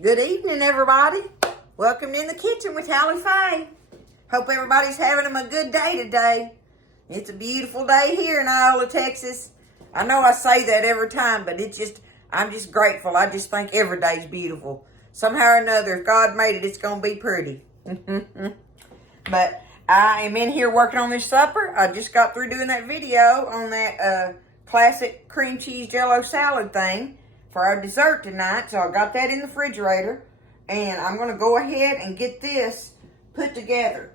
Good evening, everybody. Welcome in the kitchen with Hallie Faye. Hope everybody's having a good day today. It's a beautiful day here in Iowa, Texas. I know I say that every time, but I'm just grateful. I just think every day's beautiful. Somehow or another, if God made it, it's going to be pretty. But I am in here working on this supper. I just got through doing that video on that classic cream cheese jello salad thing for our dessert tonight. So I got that in the refrigerator. And I'm going to go ahead and get this put together.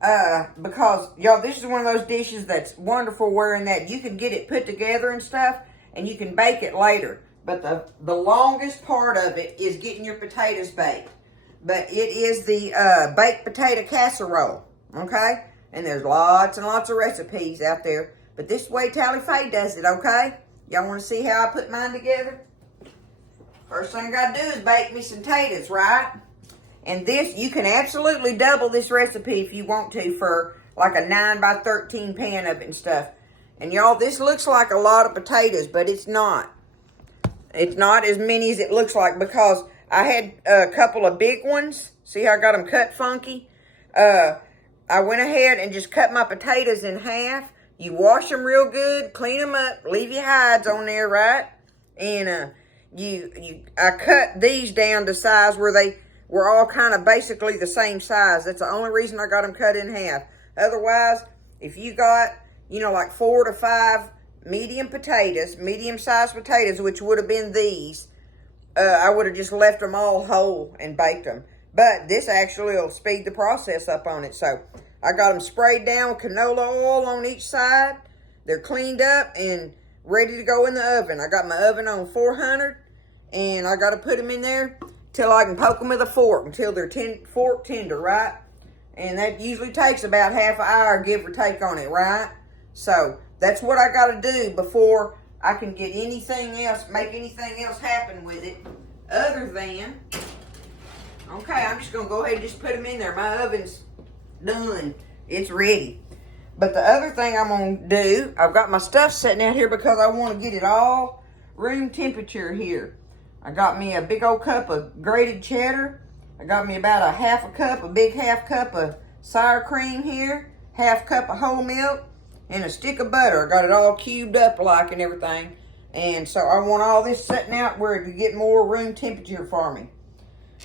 Because, y'all, this is one of those dishes that's wonderful wherein that you can get it put together and stuff. And you can bake it later. But the longest part of it is getting your potatoes baked. But it is the baked potato casserole. Okay? And there's lots and lots of recipes out there. But this is the way Hallie Faye does it, okay? Y'all want to see how I put mine together? First thing I got to do is bake me some potatoes, right? And this, you can absolutely double this recipe if you want to for like a 9 by 13 pan of it and stuff. And y'all, this looks like a lot of potatoes, but it's not. It's not as many as it looks like because I had a couple of big ones. See how I got them cut funky? I went ahead and just cut my potatoes in half. You wash them real good, clean them up, leave your hides on there, right? And I cut these down to size where they were all kind of basically the same size. That's the only reason I got them cut in half. Otherwise, if you got, like 4 to 5 medium-sized potatoes, which would have been these, I would have just left them all whole and baked them. But this actually will speed the process up on it. So I got them sprayed down with canola oil on each side. They're cleaned up and ready to go in the oven. I got my oven on 400, and I got to put them in there till I can poke them with a fork until they're fork tender, right? And that usually takes about half an hour, give or take on it, right? So that's what I got to do before I can get anything else, make anything else happen with it other than, okay, I'm just going to go ahead and just put them in there. My oven's done. It's ready. But the other thing I'm going to do, I've got my stuff sitting out here because I want to get it all room temperature here. I got me a big old cup of grated cheddar. I got me about a big half cup of sour cream here, half cup of whole milk, and a stick of butter. I got it all cubed up like and everything. And so I want all this sitting out where it could get more room temperature for me.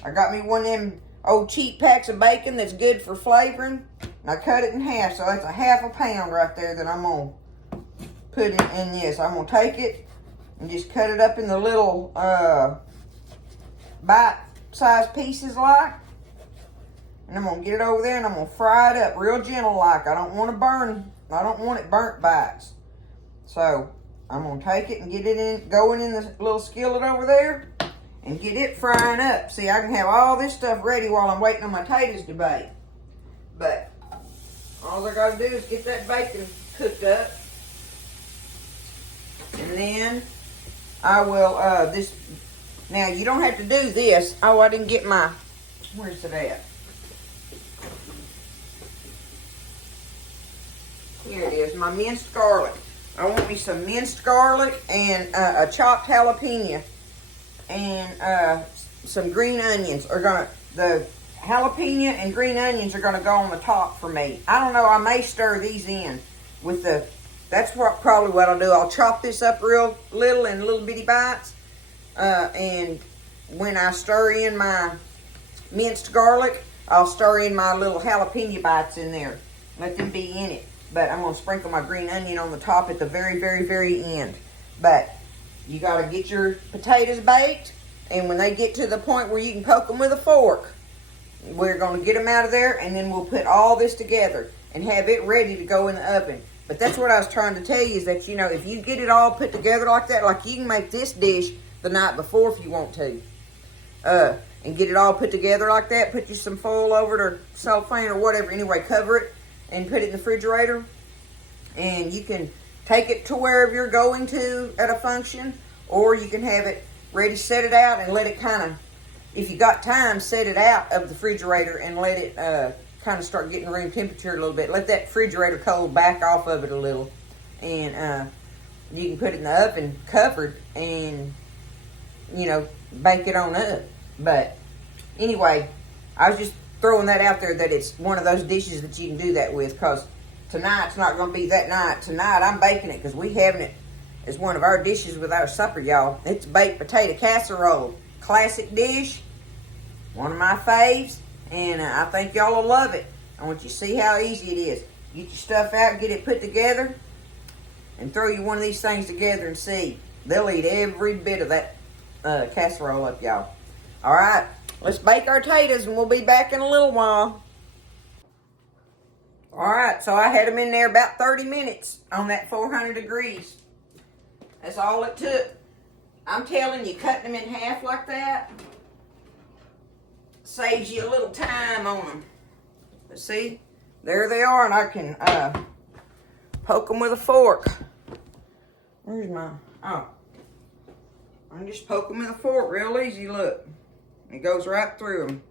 I got me one of them old cheap packs of bacon that's good for flavoring. And I cut it in half, so that's a half a pound right there that I'm going to put in this. I'm going to take it and just cut it up in the little bite-sized pieces like. And I'm going to get it over there and I'm going to fry it up real gentle like. I don't want it burnt bites. So I'm going to take it and get it going in the little skillet over there and get it frying up. See, I can have all this stuff ready while I'm waiting on my potatoes to bake. But all I got to do is get that bacon cooked up. And then I will, now you don't have to do this. Oh, I didn't get my, where's it at? Here it is, my minced garlic. I want me some minced garlic and a chopped jalapeno. And some green onions the jalapeno and green onions are going to go on the top for me. I don't know, I may stir these in with that's probably what I'll do. I'll chop this up real little in little bitty bites. And when I stir in my minced garlic, I'll stir in my little jalapeno bites in there. Let them be in it. But I'm going to sprinkle my green onion on the top at the very, very, very end. But you got to get your potatoes baked. And when they get to the point where you can poke them with a fork, we're going to get them out of there. And then we'll put all this together and have it ready to go in the oven. But that's what I was trying to tell you is that, if you get it all put together like that, like you can make this dish the night before if you want to. And get it all put together like that. Put you some foil over it or cellophane or whatever. Anyway, cover it and put it in the refrigerator. And you can take it to wherever you're going to at a function. Or you can have it ready, set it out and let it kind of, if you got time, set it out of the refrigerator and let it kind of start getting room temperature a little bit. Let that refrigerator cold back off of it a little. And you can put it in the oven covered and, bake it on up. But anyway, I was just throwing that out there that it's one of those dishes that you can do that with, because tonight's not going to be that night. Tonight I'm baking it because we having it as one of our dishes with our supper, y'all. It's baked potato casserole. Classic dish. One of my faves. And I think y'all will love it. I want you to see how easy it is. Get your stuff out, get it put together, and throw you one of these things together and see. They'll eat every bit of that casserole up, y'all. All right, let's bake our potatoes, and we'll be back in a little while. All right, so I had them in there about 30 minutes on that 400 degrees. That's all it took. I'm telling you, cutting them in half like that saves you a little time on them. But see, there they are, and I can poke them with a fork. Where's my, oh. I can just poke them with a fork real easy, look. It goes right through them.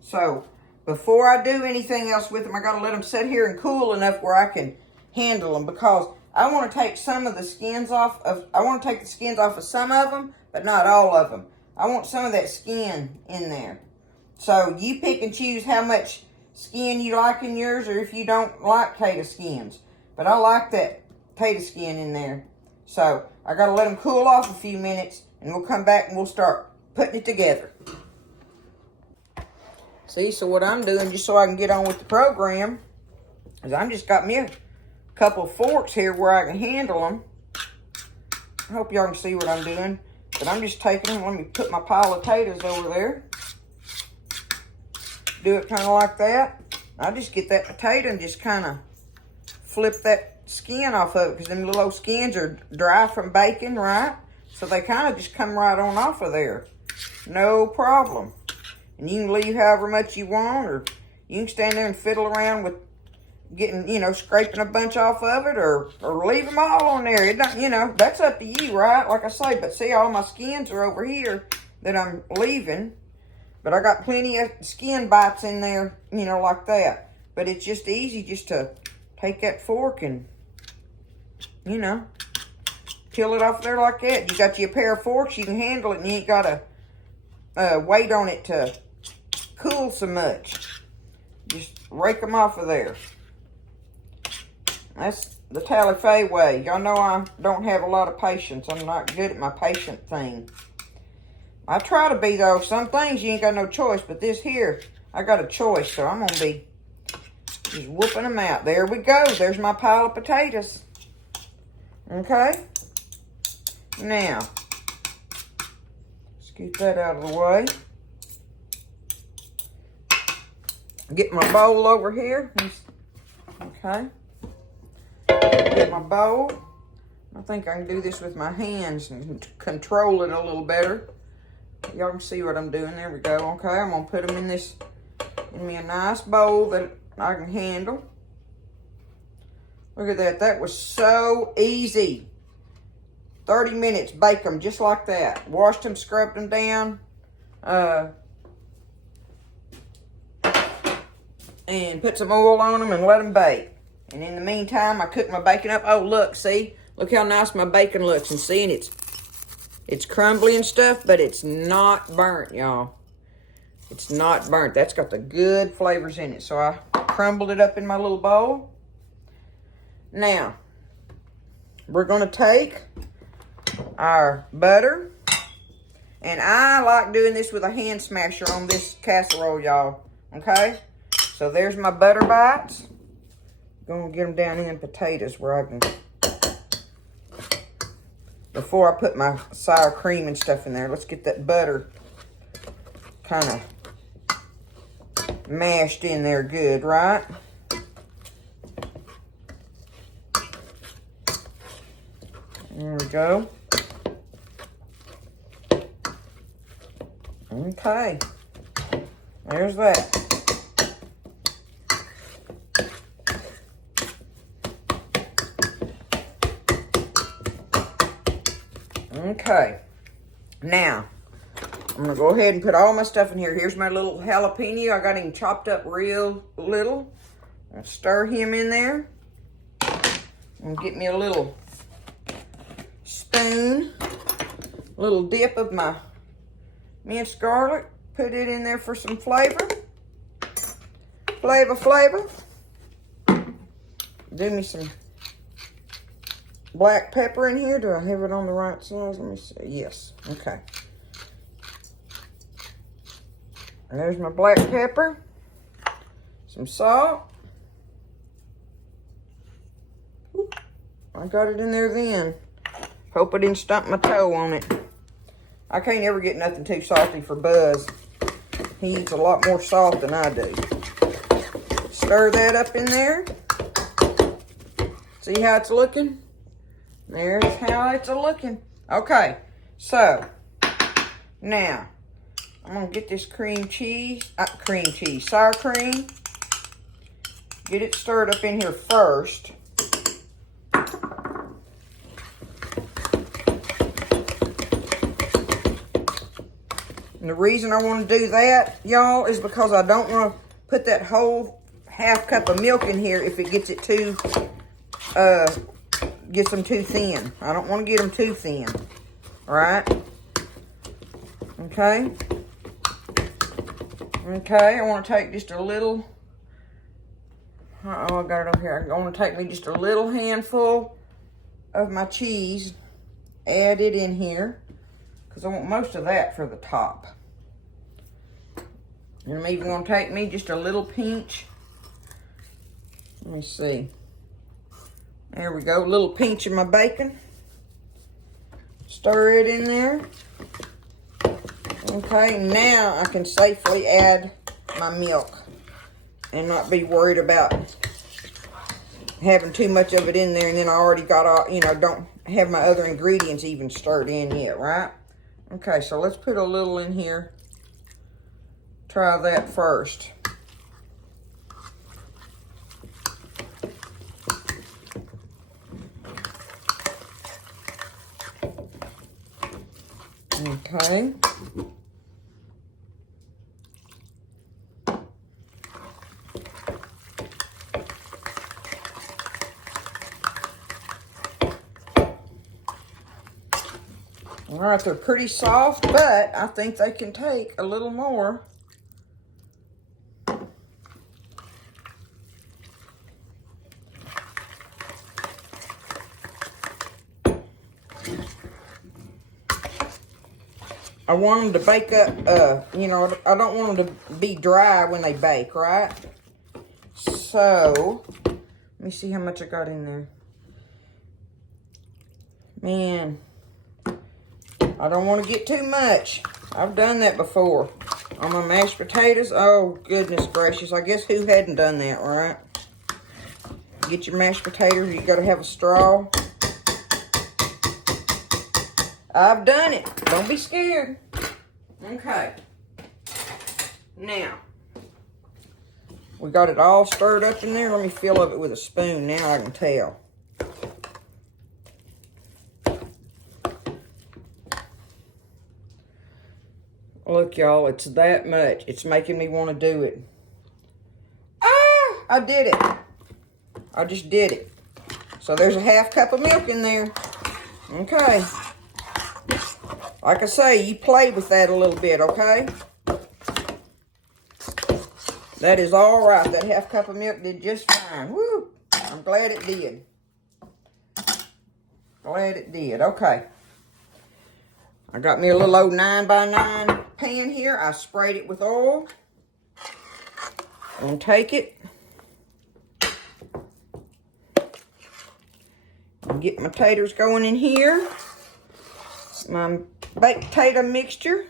So, before I do anything else with them, I got to let them sit here and cool enough where I can handle them, because I want to take some of the skins off of, I want to take the skins off of some of them, but not all of them. I want some of that skin in there. So you pick and choose how much skin you like in yours, or if you don't like potato skins. But I like that potato skin in there. So I got to let them cool off a few minutes, and we'll come back and we'll start putting it together. See, so what I'm doing, just so I can get on with the program, is I'm just got me a couple of forks here where I can handle them. I hope y'all can see what I'm doing. But I'm just taking them. Let me put my pile of potatoes over there. Do it kind of like that. I just get that potato and just kind of flip that skin off of it, because them little old skins are dry from baking, right? So they kind of just come right on off of there. No problem. And you can leave however much you want, or you can stand there and fiddle around with getting, you know, scraping a bunch off of it, or leave them all on there. It don't, you know, that's up to you, right? Like I say, but see, all my skins are over here that I'm leaving. But I got plenty of skin bites in there, you know, like that. But it's just easy just to take that fork and, you know, peel it off there like that. You got you a pair of forks, you can handle it, and you ain't got to wait on it to cool so much. Just rake them off of there. That's the Tally-Fay way. Y'all know I don't have a lot of patience. I'm not good at my patient thing. I try to be, though. Some things you ain't got no choice, but this here, I got a choice, so I'm going to be just whooping them out. There we go. There's my pile of potatoes. Okay? Now, scoot that out of the way. Get my bowl over here. Okay. Get my bowl. I think I can do this with my hands and control it a little better. Y'all can see what I'm doing. There we go. Okay, I'm going to put them in me a nice bowl that I can handle. Look at that. That was so easy. 30 minutes, bake them just like that. Washed them, scrubbed them down. And put some oil on them and let them bake. And in the meantime, I cooked my bacon up. Oh, look, see? Look how nice my bacon looks. And seeing it's crumbly and stuff, but it's not burnt, y'all. It's not burnt. That's got the good flavors in it. So I crumbled it up in my little bowl. Now, we're going to take our butter. And I like doing this with a hand smasher on this casserole, y'all. Okay? So there's my butter bites. Gonna get them down in potatoes where I can, before I put my sour cream and stuff in there. Let's get that butter kind of mashed in there good, right? There we go. Okay. There's that. Okay, now, I'm going to go ahead and put all my stuff in here. Here's my little jalapeno. I got him chopped up real little. I'll stir him in there. And get me a little spoon, a little dip of my minced garlic. Put it in there for some flavor. Flavor. Do me some black pepper in here. Do I have it on the right size? Let me see. Yes. Okay. And there's my black pepper. Some salt. Oop, I got it in there then. Hope I didn't stump my toe on it. I can't ever get nothing too salty for Buzz. He eats a lot more salt than I do. Stir that up in there. See how it's looking? There's how it's looking. Okay, so now I'm gonna get this sour cream. Get it stirred up in here first. And the reason I want to do that, y'all, is because I don't want to put that whole half cup of milk in here if it gets it too, gets them too thin. I don't want to get them too thin. All right? Okay. Okay, I want to take just a little, I got it over here. I want to take me just a little handful of my cheese, add it in here, because I want most of that for the top. And I'm even going to take me just a little pinch. Let me see. There we go, a little pinch of my bacon. Stir it in there. Okay, now I can safely add my milk and not be worried about having too much of it in there, and then I already got all, don't have my other ingredients even stirred in yet, right? Okay, so let's put a little in here. Try that first. Okay. All right, they're pretty soft, but I think they can take a little more. I want them to bake up, I don't want them to be dry when they bake, right? So, let me see how much I got in there. Man, I don't want to get too much. I've done that before. On my mashed potatoes, oh goodness gracious. I guess who hadn't done that, right? Get your mashed potatoes, you got to have a straw. I've done it. Don't be scared. Okay. Now, we got it all stirred up in there. Let me fill up it with a spoon. Now I can tell. Look, y'all, it's that much. It's making me want to do it. Ah, I did it. I just did it. So there's a half cup of milk in there. Okay. Like I say, you play with that a little bit, okay? That is all right. That half cup of milk did just fine. Woo! I'm glad it did. Glad it did. Okay. I got me a little old 9x9 pan here. I sprayed it with oil. I'm going to take it. And get my taters going in here. My baked potato mixture.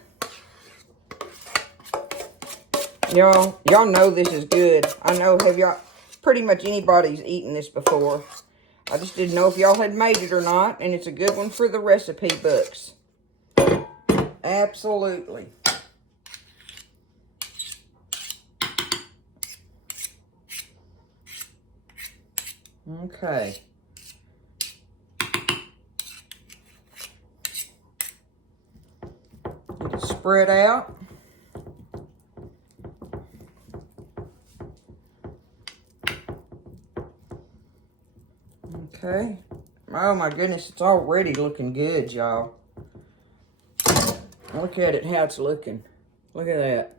Y'all know this is good. I know pretty much anybody's eaten this before. I just didn't know if y'all had made it or not, and it's a good one for the recipe books. Absolutely. Okay. Get it spread out. Okay. Oh my goodness, it's already looking good, y'all. Look at it, how it's looking. Look at that.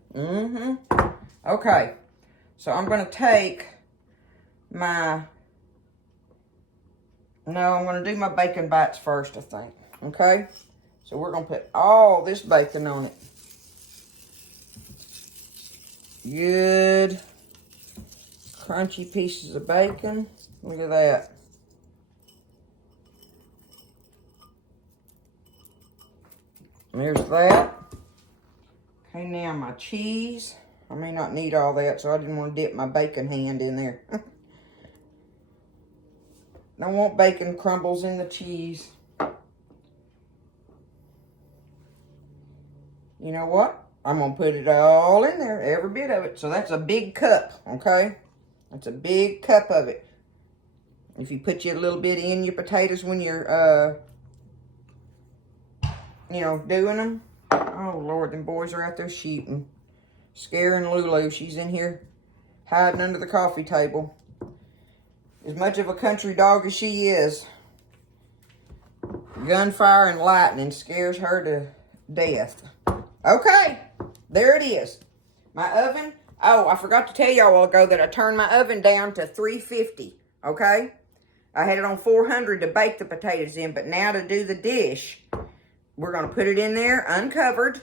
Okay. So I'm going to take my... No, I'm going to do my bacon bites first, I think. Okay? So we're going to put all this bacon on it. Good, crunchy pieces of bacon. Look at that. There's that. Okay, now my cheese. I may not need all that, so I didn't want to dip my bacon hand in there. Don't want bacon crumbles in the cheese. You know what? I'm going to put it all in there, every bit of it. So that's a big cup, okay? That's a big cup of it. If you put you a little bit in your potatoes when you're, you know, doing them. Oh, Lord, them boys are out there shooting. Scaring Lulu. She's in here hiding under the coffee table. As much of a country dog as she is, gunfire and lightning scares her to death. Okay, there it is. My oven. Oh, I forgot to tell y'all a while ago that I turned my oven down to 350, okay? I had it on 400 to bake the potatoes in, but now to do the dish, we're going to put it in there uncovered.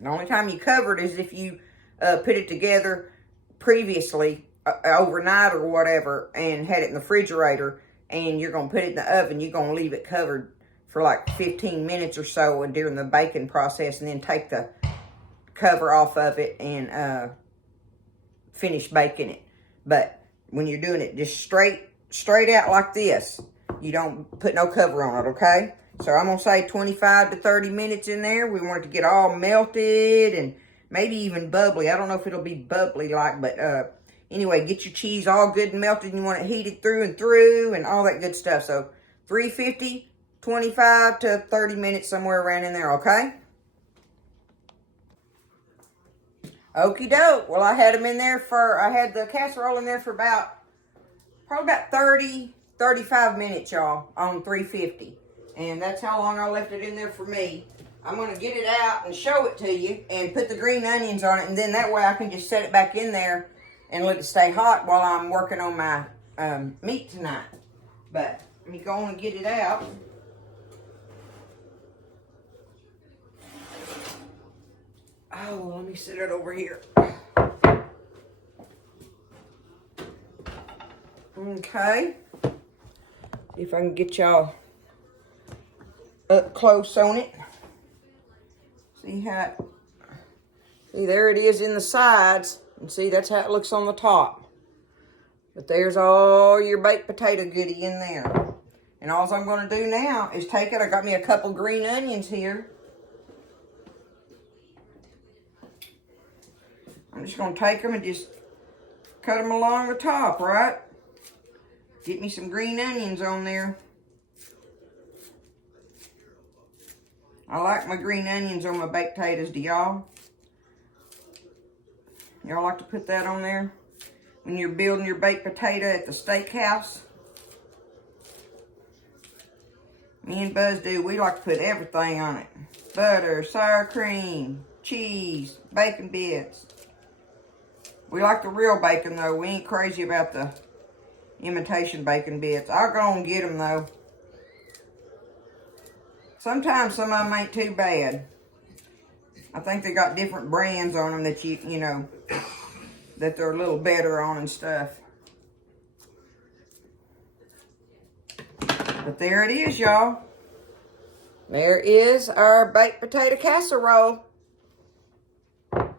The only time you cover it is if you put it together previously, overnight or whatever, and had it in the refrigerator, and you're going to put it in the oven. You're going to leave it covered for like 15 minutes or so during the baking process, and then take the cover off of it and finish baking it. But when you're doing it just straight out like this, you don't put no cover on it, okay? So I'm going to say 25 to 30 minutes in there. We want it to get all melted and maybe even bubbly. I don't know if it'll be bubbly like, but anyway, get your cheese all good and melted. You want it heated through and through and all that good stuff. So 350, 25 to 30 minutes, somewhere around in there, okay? Okie doke. Well, I had them in there I had the casserole in there for probably about 30, 35 minutes, y'all, on 350. And that's how long I left it in there for me. I'm going to get it out and show it to you and put the green onions on it. And then that way I can just set it back in there and let it stay hot while I'm working on my meat tonight. But let me go on and get it out. Oh, let me set it over here. Okay. See if I can get y'all up close on it. See there it is in the sides. And see, that's how it looks on the top. But there's all your baked potato goodie in there. And all I'm going to do now is take it. I got me a couple green onions here. I'm just going to take them and just cut them along the top, right? Get me some green onions on there. I like my green onions on my baked potatoes. Do y'all? Y'all like to put that on there when you're building your baked potato at the steakhouse? Me and Buzz do. We like to put everything on it. Butter, sour cream, cheese, bacon bits. We like the real bacon, though. We ain't crazy about the imitation bacon bits. I'll go and get them, though. Sometimes some of them ain't too bad. I think they got different brands on them that you know, that they're a little better on and stuff. But there it is, y'all. There is our baked potato casserole.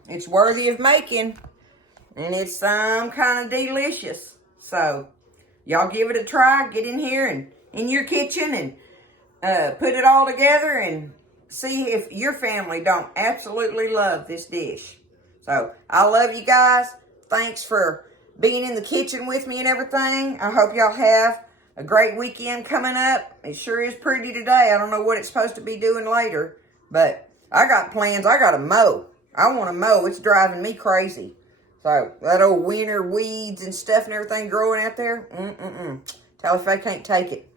It's worthy of making. And it's some kind of delicious. So, y'all give it a try. Get in here and in your kitchen and put it all together and see if your family don't absolutely love this dish. So, I love you guys. Thanks for being in the kitchen with me and everything. I hope y'all have a great weekend coming up. It sure is pretty today. I don't know what it's supposed to be doing later. But I got plans. I got to mow. I want to mow. It's driving me crazy. So, that old winter weeds and stuff and everything growing out there, Tell if I can't take it.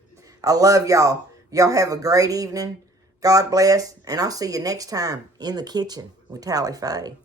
I love y'all. Y'all have a great evening. God bless, and I'll see you next time in the kitchen with Tally Faye.